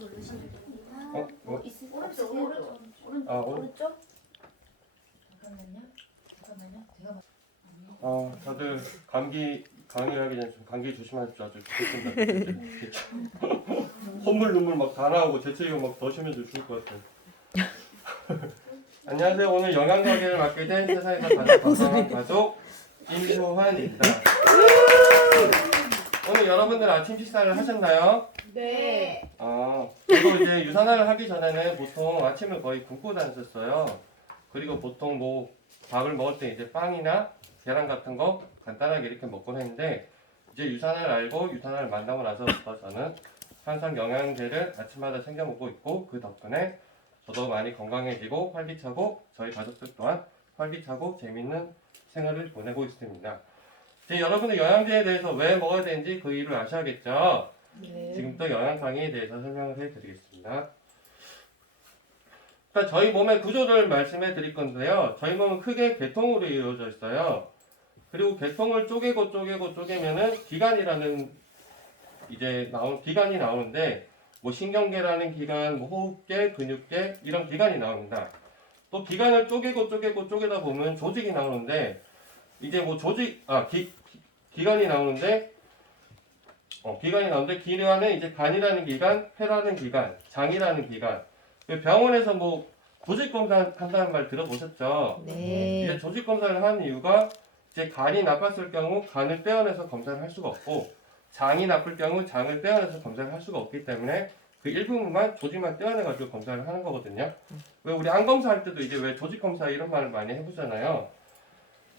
누르시면 됩니다. 오른쪽? 잠깐만요. 다들 감기 강의하기 전에 좀 감기 조심하십시오. 아주 좋겠습니다. 콧물 눈물 막 다 나오고 재채기가 막 더 심해져 죽을 것 같아요. 안녕하세요. 오늘 영양가게를 맡게 된 세상에서 가장 건강한 가족 임효환입니다. 오늘 여러분들 아침 식사를 하셨나요? 네. 그리고 이제 유산화를 하기 전에는 보통 아침을 거의 굶고 다녔었어요. 그리고 보통 뭐 밥을 먹을 때 이제 빵이나 계란 같은 거 간단하게 이렇게 먹곤 했는데, 이제 유산화를 알고 유산화를 만나고 나서부터 저는 항상 영양제를 아침마다 챙겨 먹고 있고, 그 덕분에 저도 많이 건강해지고 활기차고 저희 가족들 또한 활기차고 재밌는 생활을 보내고 있습니다. 이제 여러분들 영양제에 대해서 왜 먹어야 되는지 그 이유를 아셔야겠죠? 네. 지금부터 영양강의에 대해서 설명을 해드리겠습니다. 일단 저희 몸의 구조를 말씀해 드릴 건데요. 저희 몸은 크게 계통으로 이루어져 있어요. 그리고 계통을 쪼개면은 기관이라는 기관이 나오는데, 뭐 신경계라는 기관, 뭐 호흡계, 근육계 이런 기관이 나옵니다. 또 기관을 쪼개다 보면 조직이 나오는데, 이제 뭐 기관이 나오는데 기관에 이제 간이라는 기관, 폐라는 기관, 장이라는 기관. 병원에서 뭐 조직 검사 한다는 말 들어보셨죠? 네. 이제 조직 검사를 하는 이유가, 이제 간이 나빴을 경우 간을 떼어내서 검사를 할 수가 없고, 장이 나쁠 경우 장을 떼어내서 검사를 할 수가 없기 때문에 그 일부분만 조직만 떼어내가지고 검사를 하는 거거든요. 왜 우리 암 검사할 때도 이제 왜 조직 검사 이런 말을 많이 해보잖아요.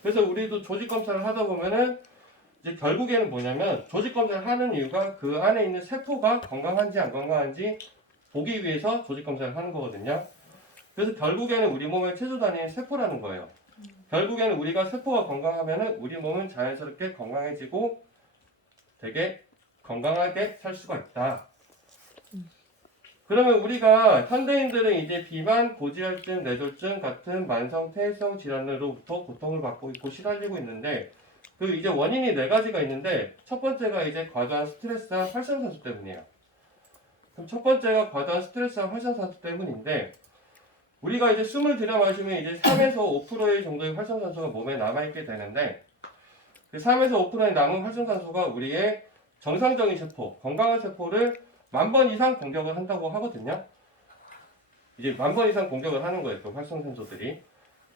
그래서 우리도 조직 검사를 하다 보면은 이제 결국에는 뭐냐면, 조직 검사를 하는 이유가 그 안에 있는 세포가 건강한지 안 건강한지 보기 위해서 조직 검사를 하는 거거든요. 그래서 결국에는 우리 몸의 최소 단위는 세포라는 거예요. 결국에는 우리가 세포가 건강하면은 우리 몸은 자연스럽게 건강해지고 되게 건강하게 살 수가 있다. 그러면 우리가 현대인들은 이제 비만, 고지혈증, 뇌졸중 같은 만성 폐해성 질환으로부터 고통을 받고 있고 시달리고 있는데, 그 이제 원인이 네 가지가 있는데, 첫 번째가 이제 과도한 스트레스와 활성산소 때문이에요. 그럼 첫 번째가 과도한 스트레스와 활성산소 때문인데, 우리가 이제 숨을 들여 마시면 이제 3에서 5% 정도의 활성산소가 몸에 남아있게 되는데, 그 3에서 5%의 남은 활성산소가 우리의 정상적인 세포, 건강한 세포를 10,000번 이상 공격을 한다고 하거든요. 이제 10,000번 이상 공격을 하는 거예요, 그 활성산소들이.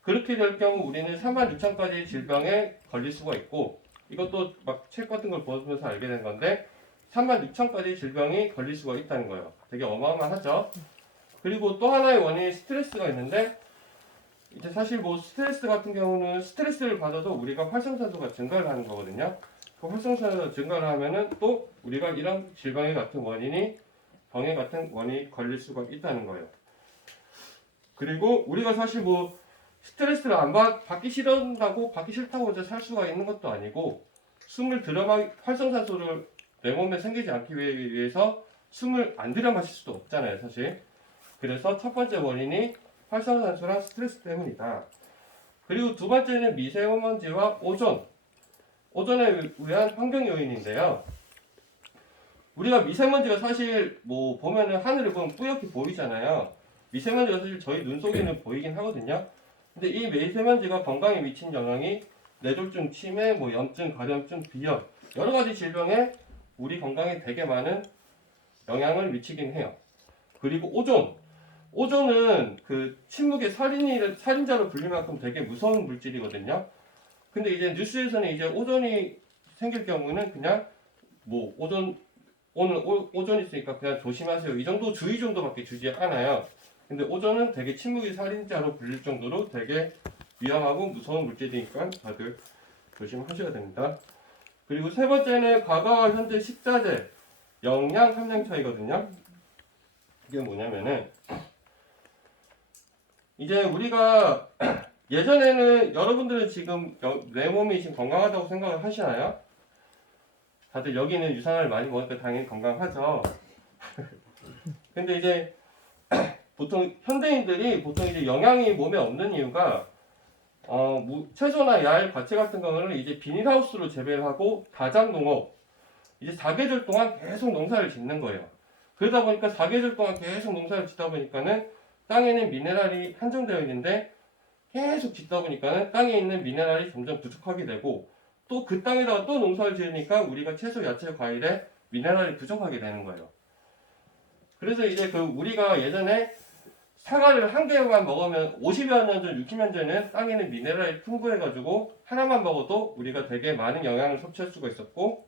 그렇게 될 경우 우리는 36,000가지 질병에 걸릴 수가 있고, 이것도 막 책 같은 걸 보면서 알게 된 건데, 36,000가지 질병이 걸릴 수가 있다는 거예요. 되게 어마어마하죠. 그리고 또 하나의 원인이 스트레스가 있는데, 이제 사실 뭐 스트레스 같은 경우는 스트레스를 받아도 우리가 활성산소가 증가를 하는 거거든요. 그 활성산소가 증가를 하면은 또 우리가 이런 질병의 같은 원인이, 병의 같은 원인이 걸릴 수가 있다는 거예요. 그리고 우리가 사실 뭐 스트레스를 받기 싫다고 이제 살 수가 있는 것도 아니고, 숨을 활성산소를 내 몸에 생기지 않기 위해서 숨을 안 들여 마실 수도 없잖아요, 사실. 그래서 첫 번째 원인이 활성산소랑 스트레스 때문이다. 그리고 두 번째는 미세먼지와 오존에 의한 환경 요인인데요. 우리가 미세먼지가 사실 뭐 보면은 하늘을 보면 뿌옇게 보이잖아요. 미세먼지가 사실 저희 눈 속에는 보이긴 하거든요. 근데 이 미세먼지가 건강에 미친 영향이 뇌졸중, 치매, 뭐 염증, 가려움증, 비염 여러 가지 질병에 우리 건강에 되게 많은 영향을 미치긴 해요. 그리고 오존은 그 침묵의 살인자로 불릴 만큼 되게 무서운 물질이거든요. 근데 이제 뉴스에서는 이제 오존이 생길 경우는 그냥 뭐 오늘 오존 있으니까 그냥 조심하세요, 이 정도 주의 정도밖에 주지 않아요. 근데 오존은 되게 침묵의 살인자로 불릴 정도로 되게 위험하고 무서운 물질이니까 다들 조심하셔야 됩니다. 그리고 세 번째는 과거와 현재 식자재 영양 함량 차이거든요. 이게 뭐냐면은, 이제 우리가 예전에는 여러분들은 지금 내 몸이 지금 건강하다고 생각을 하시나요? 다들 여기는 유산을 많이 먹으니까 당연히 건강하죠. 근데 이제 현대인들이 보통 이제 영양이 몸에 없는 이유가, 채소나 야일, 과채 같은 경우는 이제 비닐하우스로 재배를 하고 다작농업, 이제 사계절 동안 계속 농사를 짓는 거예요. 그러다 보니까 4계절 동안 계속 농사를 짓다 보니까는 땅에는 미네랄이 한정되어 있는데 계속 짓다 보니까는 땅에 있는 미네랄이 점점 부족하게 되고 또 그 땅에다가 또 농사를 지으니까 우리가 채소, 야채, 과일에 미네랄이 부족하게 되는 거예요. 그래서 이제 그 우리가 예전에 사과를 한 개만 먹으면 50여 년 전, 60년 전에는 땅에는 미네랄이 풍부해가지고 하나만 먹어도 우리가 되게 많은 영양을 섭취할 수가 있었고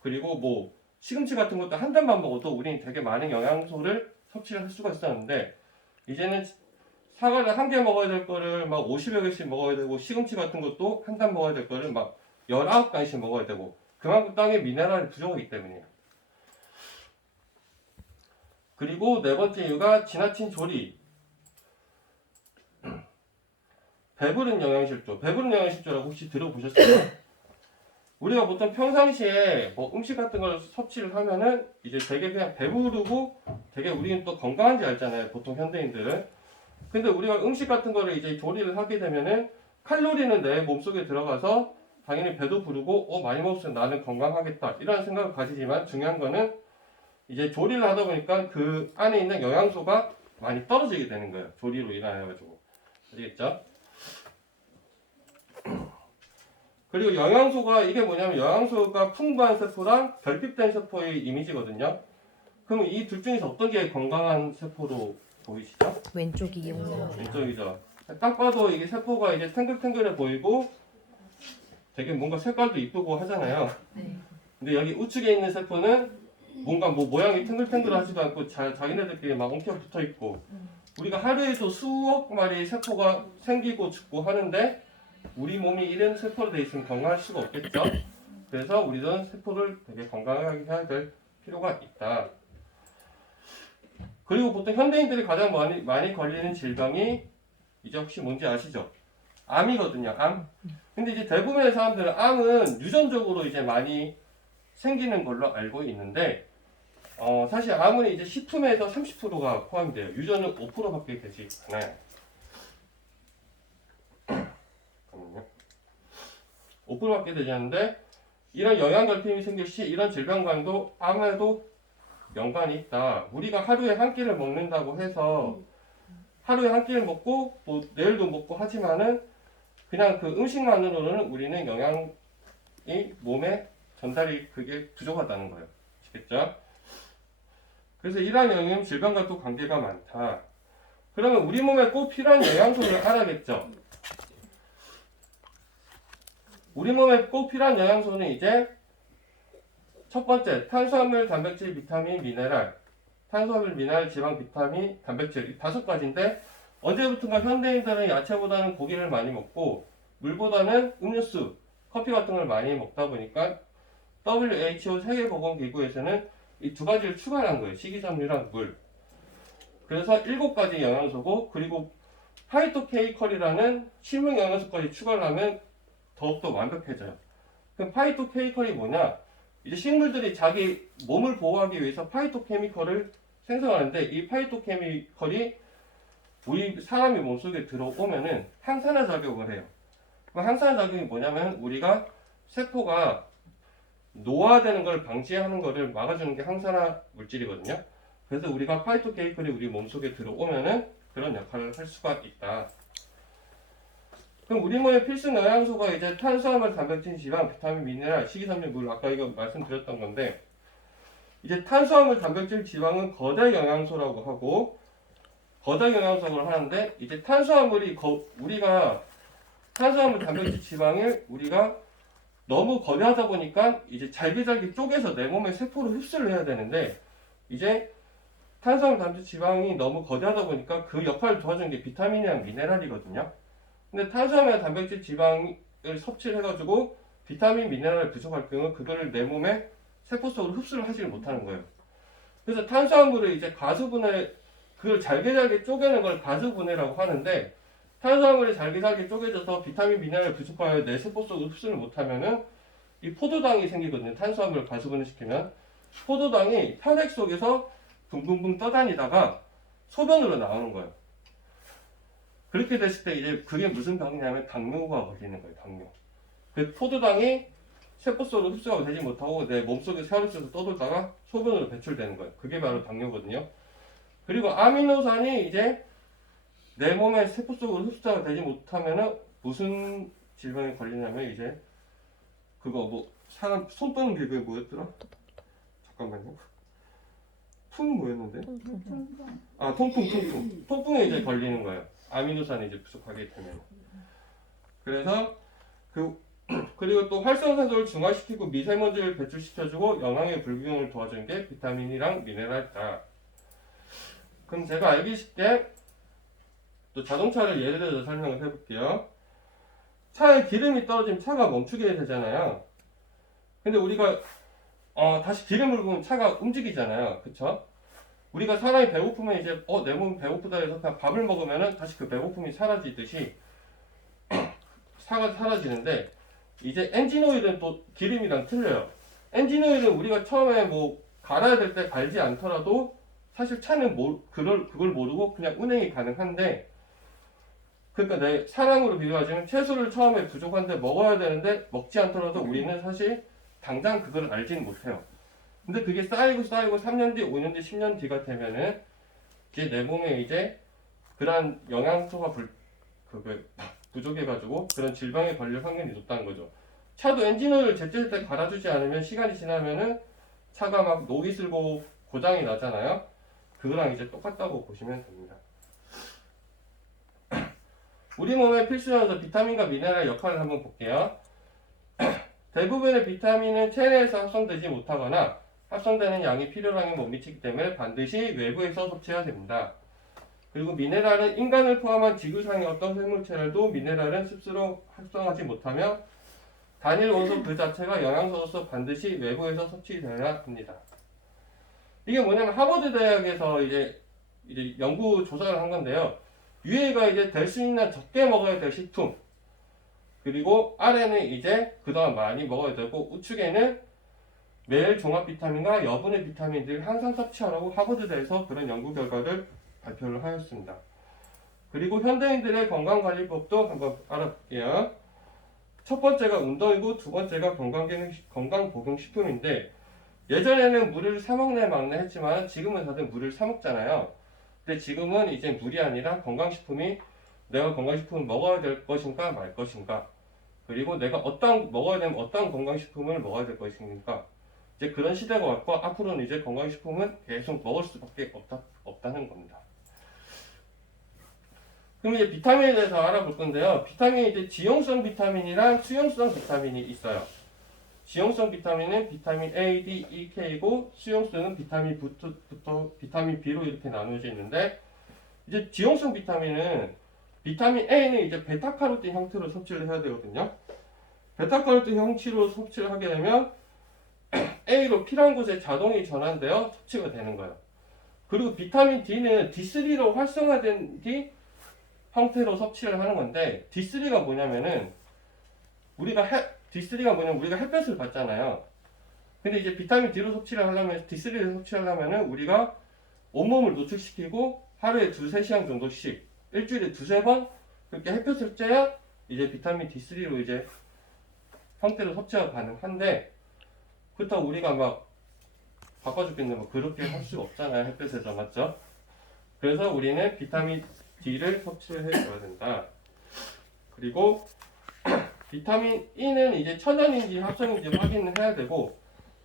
그리고 뭐 시금치 같은 것도 한 단만 먹어도 우리는 되게 많은 영양소를 섭취를 할 수가 있었는데 이제는 사과를 한 개 먹어야 될 거를 막 50여 개씩 먹어야 되고 시금치 같은 것도 한 단 먹어야 될 거를 막 19단씩 먹어야 되고 그만큼 땅에 미네랄이 부족하기 때문이에요. 그리고 네 번째 이유가 지나친 조리. 배부른 영양실조. 배부른 영양실조라고 혹시 들어보셨어요? 우리가 보통 평상시에 뭐 음식 같은 걸 섭취를 하면은 이제 되게 그냥 배부르고 되게 우리는 또 건강한지 알잖아요. 보통 현대인들은. 근데 우리가 음식 같은 거를 이제 조리를 하게 되면은 칼로리는 내 몸속에 들어가서 당연히 배도 부르고 많이 먹었으면 나는 건강하겠다 이런 생각을 가지지만 중요한 거는 이제 조리를 하다 보니까 그 안에 있는 영양소가 많이 떨어지게 되는 거예요. 조리로 인해가지고. 아시겠죠? 그리고 영양소가 이게 뭐냐면 영양소가 풍부한 세포랑 결핍된 세포의 이미지거든요. 그럼 이 둘 중에서 어떤 게 건강한 세포로 보이시죠? 왼쪽이요. 왼쪽이죠. 딱 봐도 이게 세포가 이제 탱글탱글해 보이고 되게 뭔가 색깔도 이쁘고 하잖아요. 네. 근데 여기 우측에 있는 세포는 뭔가 뭐 모양이 탱글탱글하지도 않고 자기네들끼리 막 엉켜 붙어 있고 우리가 하루에도 수억 마리의 세포가 생기고 죽고 하는데 우리 몸이 이런 세포로 돼 있으면 건강할 수가 없겠죠. 그래서 우리는 세포를 되게 건강하게 해야 될 필요가 있다. 그리고 보통 현대인들이 가장 많이 걸리는 질병이 이제 혹시 뭔지 아시죠? 암이거든요. 암. 근데 이제 대부분의 사람들은 암은 유전적으로 이제 많이 생기는 걸로 알고 있는데 사실 암은 이제 식품에서 30%가 포함이 돼요. 유전은 5%밖에 되지 않아요. 잠깐만요. 5%밖에 되지 않는데 이런 영양 결핍이 생길 시 이런 질병과도 암에도 연관이 있다. 우리가 하루에 한 끼를 먹는다고 해서 하루에 한 끼를 먹고 뭐 내일도 먹고 하지만은 그냥 그 음식만으로는 우리는 영양이 몸에 전달이 그게 부족하다는 거예요. 아시겠죠? 그래서 이러한 영양은 질병과 또 관계가 많다. 그러면 우리 몸에 꼭 필요한 영양소를 알아야겠죠? 우리 몸에 꼭 필요한 영양소는 이제 첫 번째 탄수화물, 단백질, 비타민, 미네랄. 탄수화물, 미네랄, 지방, 비타민, 단백질 이 5가지인데 언제부턴가 현대인들은 야채보다는 고기를 많이 먹고 물보다는 음료수, 커피 같은 걸 많이 먹다 보니까 WHO 세계보건기구에서는 이 2가지를 추가한 거예요. 식이섬유랑 물. 그래서 7가지 영양소고 그리고 파이토케이컬이라는 식물 영양소까지 추가를 하면 더욱더 완벽해져요. 그럼 파이토케이컬이 뭐냐? 이제 식물들이 자기 몸을 보호하기 위해서 파이토케미컬을 생성하는데 이 파이토케미컬이 우리 사람의 몸속에 들어오면은 항산화 작용을 해요. 그 항산화 작용이 뭐냐면 우리가 세포가 노화되는 걸 방지하는 것을 막아주는 게 항산화 물질이거든요. 그래서 우리가 파이토케미컬이 우리 몸속에 들어오면은 그런 역할을 할 수가 있다. 그럼 우리 몸의 필수 영양소가 이제 탄수화물, 단백질, 지방, 비타민, 미네랄, 식이섬유, 물 아까 이거 말씀드렸던 건데 이제 탄수화물, 단백질, 지방은 거대 영양소라고 하고 거대 영양소를 하는데 이제 탄수화물이 우리가 탄수화물, 단백질, 지방을 우리가 너무 거대하다 보니까 이제 잘게 쪼개서 내 몸의 세포로 흡수를 해야 되는데 이제 탄수화물, 단백질, 지방이 너무 거대하다 보니까 그 역할을 도와주는 게 비타민이랑 미네랄이거든요. 근데 탄수화물과 단백질, 지방을 섭취를 해가지고 비타민, 미네랄이 부족할 경우 그거를 내 몸에 세포 속으로 흡수를 하지를 못하는 거예요. 그래서 탄수화물을 이제 가수분해, 그걸 잘게 쪼개는 걸 가수분해라고 하는데 탄수화물이 잘게 쪼개져서 비타민, 미네랄이 부족하여 내 세포 속으로 흡수를 못하면은 이 포도당이 생기거든요. 탄수화물을 가수분해시키면 포도당이 혈액 속에서 붕붕붕 떠다니다가 소변으로 나오는 거예요. 그렇게 됐을 때 이제 그게 무슨 병이냐면 당뇨가 걸리는 거예요. 당뇨. 그 포도당이 세포 속으로 흡수가 되지 못하고 내 몸속에 세아로스에서 떠돌다가 소변으로 배출되는 거예요. 그게 바로 당뇨거든요. 그리고 아미노산이 이제 내 몸의 세포 속으로 흡수가 되지 못하면은 무슨 질병에 걸리냐면 이제 그거 뭐 사람 손 떠는 게 그게 뭐였더라? 잠깐만요. 퉁 뭐였는데? 아 통풍. 통풍에 이제 걸리는 거예요. 아미노산이 이제 부족하게 되면. 그래서 그리고 또 활성산소를 중화시키고 미세먼지를 배출시켜주고 영양의 불균형을 도와주는 게 비타민이랑 미네랄이다. 그럼 제가 알기 쉽게 또 자동차를 예를 들어서 설명을 해볼게요. 차에 기름이 떨어지면 차가 멈추게 되잖아요. 근데 우리가 다시 기름을 부으면 차가 움직이잖아요. 그쵸? 우리가 사람이 배고프면 이제 내 몸 배고프다 해서 그냥 밥을 먹으면은 다시 그 배고픔이 사라지듯이 차가 사라지는데 이제 엔진오일은 또 기름이랑 틀려요. 엔진오일은 우리가 처음에 뭐 갈아야 될 때 갈지 않더라도 사실 차는 그걸 모르고 그냥 운행이 가능한데, 그러니까 내 사람으로 비교하자면 채소를 처음에 부족한데 먹어야 되는데 먹지 않더라도 우리는 사실 당장 그걸 알지는 못해요. 근데 그게 쌓이고 3년 뒤, 5년 뒤, 10년 뒤가 되면은 이제 내 몸에 이제 그러한 영양소가 부족해가지고 그런 질병에 걸릴 확률이 높다는 거죠. 차도 엔진오일을 제때 갈아주지 않으면 시간이 지나면은 차가 막 녹이 슬고 고장이 나잖아요. 그거랑 이제 똑같다고 보시면 됩니다. 우리 몸에 필수여서 비타민과 미네랄 역할을 한번 볼게요. 대부분의 비타민은 체내에서 합성되지 못하거나 합성되는 양이 필요로 하면 못 미치기 때문에 반드시 외부에서 섭취해야 됩니다. 그리고 미네랄은 인간을 포함한 지구상의 어떤 생물체라도 미네랄은 스스로 합성하지 못하며 단일 원소 그 자체가 영양소로서 반드시 외부에서 섭취되어야 합니다. 이게 뭐냐면 하버드 대학에서 이제 연구 조사를 한 건데요. 위에가 이제 될 수 있는 적게 먹어야 될 식품, 그리고 아래는 이제 그동안 많이 먹어야 되고, 우측에는 매일 종합 비타민과 여분의 비타민들을 항상 섭취하라고 하버드대에서 그런 연구 결과를 발표를 하였습니다. 그리고 현대인들의 건강관리법도 한번 알아볼게요. 첫 번째가 운동이고 두 번째가 건강복용식품인데, 예전에는 물을 사 먹네 막네 했지만 지금은 다들 물을 사 먹잖아요. 근데 지금은 이제 물이 아니라 건강식품이, 내가 건강식품을 먹어야 될 것인가 말 것인가, 그리고 내가 먹어야 되면 어떤 건강식품을 먹어야 될 것인가, 이제 그런 시대가 왔고 앞으로는 이제 건강식품은 계속 먹을 수밖에 없다는 겁니다. 그럼 이제 비타민에 대해서 알아볼 건데요. 비타민이 이제 지용성 비타민이랑 수용성 비타민이 있어요. 지용성 비타민은 비타민 A, D, E, K고 수용성은 비타민 B로 이렇게 나누어져 있는데, 이제 지용성 비타민은 비타민 A는 이제 베타카로틴 형태로 섭취를 해야 되거든요. 베타카로틴 형태로 섭취를 하게 되면 A로 필요한 곳에 자동이 전환되어 섭취가 되는 거예요. 그리고 비타민 D는 D3로 활성화된 뒤 형태로 섭취를 하는 건데, D3가 뭐냐면은 우리가 햇볕을 받잖아요. 근데 이제 비타민 D로 섭취를 하려면, D3를 섭취하려면은 우리가 온몸을 노출시키고 하루에 2-3시간 정도씩 일주일에 2-3번 그렇게 햇볕을 쬐야 이제 비타민 D3로 이제 형태로 섭취가 가능한데, 그렇다고 우리가 막 바빠 죽겠는데 뭐 그렇게 할 수가 없잖아요, 햇볕에서. 맞죠? 그래서 우리는 비타민 D를 섭취를 해줘야 된다. 그리고 비타민 E는 이제 천연인지 합성인지 확인을 해야 되고,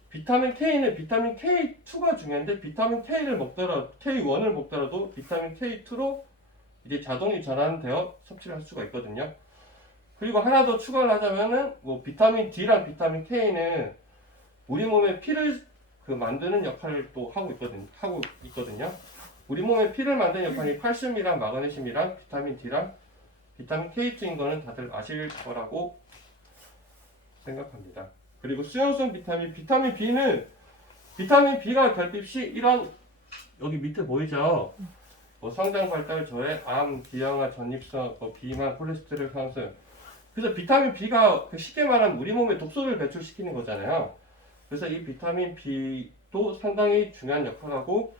비타민 K는 비타민 K2가 중요한데, 비타민 K1을 먹더라도 비타민 K2로 이제 자동이 전환되어 섭취를 할 수가 있거든요. 그리고 하나 더 추가를 하자면은 뭐 비타민 D랑 비타민 K는 우리 몸에 피를 만드는 역할을 또 하고 있거든요. 우리 몸에 피를 만드는 역할이 칼슘이랑 마그네슘이랑 비타민 D랑 비타민 K2인 거는 다들 아실 거라고 생각합니다. 그리고 수용성 비타민 B는 비타민 B가 결핍 시 이런, 여기 밑에 보이죠? 뭐 성장 발달 저해, 암, 기형아, 전립선, 비만, 콜레스테롤 상승. 그래서 비타민 B가 쉽게 말하면 우리 몸에 독소를 배출시키는 거잖아요. 그래서 이 비타민 B도 상당히 중요한 역할을 하고,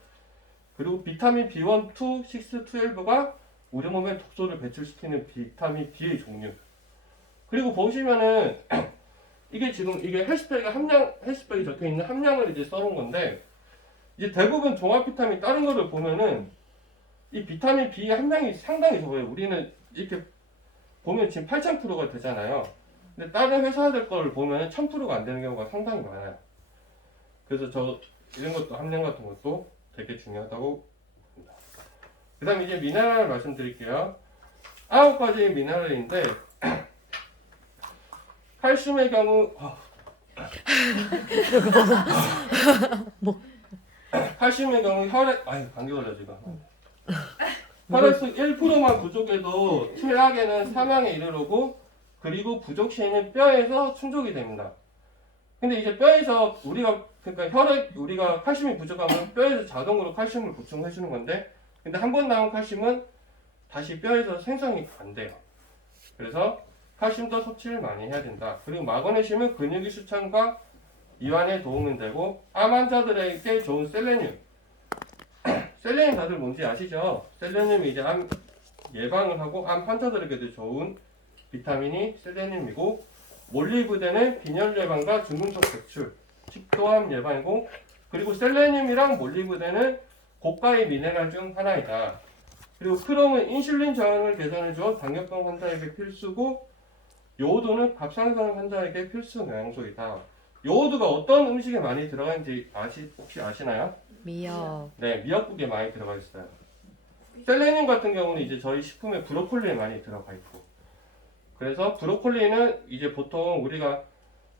그리고 비타민 B1, 2, 6, 12가 우리 몸에 독소를 배출시키는 비타민 B의 종류. 그리고 보시면은 이게 지금 이게 헬스백이 적혀 있는 함량을 이제 써놓은 건데, 이제 대부분 종합 비타민 다른 거를 보면은 이 비타민 B 함량이 상당히 적어요. 우리는 이렇게 보면 지금 8,000%가 되잖아요. 근데 다른 회사들 거를 보면 1,000%가 안 되는 경우가 상당히 많아요. 그래서 이런 것도 함량 같은 것도 되게 중요하다고 봅니다. 그 다음에 이제 미네랄 말씀드릴게요. 9가지의 미네랄인데, 칼슘의 경우, 칼슘의 경우 감기 걸려 지금. 혈액속 1%만 부족해도 최악에는 사망에 이르르고, 그리고 부족 시에는 뼈에서 충족이 됩니다. 근데 이제 뼈에서 우리가 칼슘이 부족하면 뼈에서 자동으로 칼슘을 보충해 주는 건데, 근데 한 번 나온 칼슘은 다시 뼈에서 생성이 안 돼요. 그래서 칼슘도 섭취를 많이 해야 된다. 그리고 마그네슘은 근육의 수천과 이완에 도움이 되고, 암 환자들에게 좋은 셀레늄. 셀레늄 다들 뭔지 아시죠? 셀레늄이 이제 암 예방을 하고 암 환자들에게도 좋은 비타민이 셀레늄이고, 몰리브덴은 빈혈 예방과 중금속 배출, 식도암 예방이고, 그리고 셀레늄이랑 몰리브덴은 고가의 미네랄 중 하나이다. 그리고 크롬은 인슐린 저항을 개선해줘 당뇨병 환자에게 필수고, 요오드는 갑상선 환자에게 필수 영양소이다. 요오드가 어떤 음식에 많이 들어가는지 혹시 아시나요? 미역. 네, 미역국에 많이 들어가 있어요. 셀레늄 같은 경우는 이제 저희 식품에 브로콜리에 많이 들어가 있고, 그래서 브로콜리는 이제 보통 우리가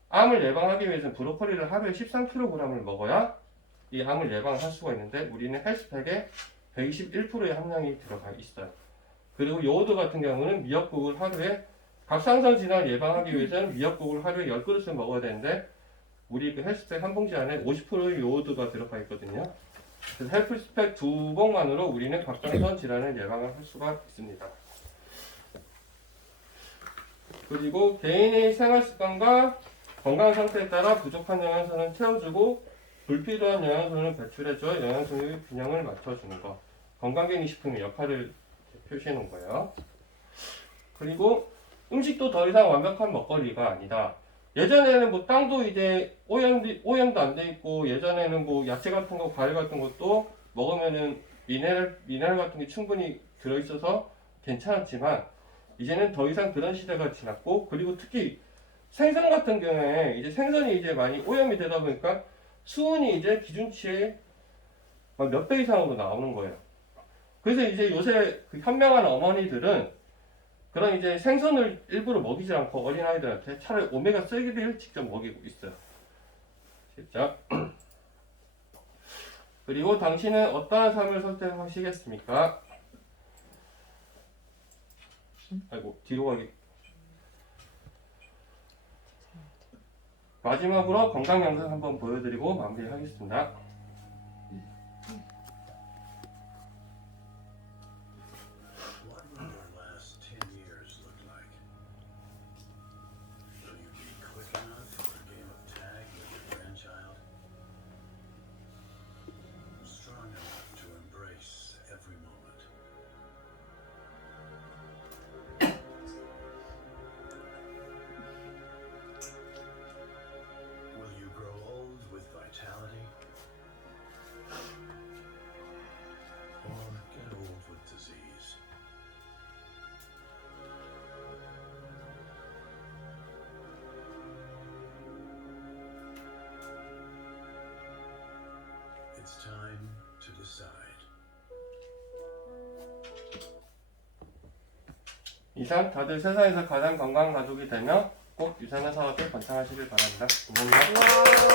암을 예방하기 위해서는 브로콜리를 하루에 13kg을 먹어야 이 암을 예방할 수가 있는데, 우리는 헬스팩에 121%의 함량이 들어가 있어요. 그리고 요오드 같은 경우는 미역국을 하루에, 갑상선 질환을 예방하기 위해서는 미역국을 하루에 10그릇을 먹어야 되는데, 우리 그 헬스팩 한 봉지 안에 50%의 요오드가 들어가 있거든요. 그래서 헬스팩 2봉만으로 우리는 갑상선 질환을 예방을 할 수가 있습니다. 그리고 개인의 생활 습관과 건강 상태에 따라 부족한 영양소는 채워주고, 불필요한 영양소는 배출해줘 영양소의 균형을 맞춰주는 것. 건강기능식품의 역할을 표시해 놓은 거예요. 그리고 음식도 더 이상 완벽한 먹거리가 아니다. 예전에는 뭐 땅도 이제 오염도 안 돼 있고, 예전에는 뭐 야채 같은 거, 과일 같은 것도 먹으면은 미네랄 같은 게 충분히 들어있어서 괜찮았지만, 이제는 더 이상 그런 시대가 지났고, 그리고 특히 생선 같은 경우에 이제 생선이 이제 많이 오염이 되다 보니까 수은이 이제 기준치의 몇 배 이상으로 나오는 거예요. 그래서 이제 요새 그 현명한 어머니들은 그런 이제 생선을 일부러 먹이지 않고 어린아이들한테 차라리 오메가3를 직접 먹이고 있어요. 진짜. 그리고 당신은 어떠한 삶을 선택하시겠습니까? 아이고, 뒤로 가기. 마지막으로 건강 영상 한번 보여드리고 마무리하겠습니다. What will your last 10 years look like? Will you be quick enough for a game of tag with your grandchild? Strong enough to embrace every moment? Will you grow old with vitality? Or get old with disease? It's time to decide. 이상 다들 세상에서 가장 건강한 가족이 되며 꼭 유산의 사업에 번창하시길 바랍니다. 감사합니다.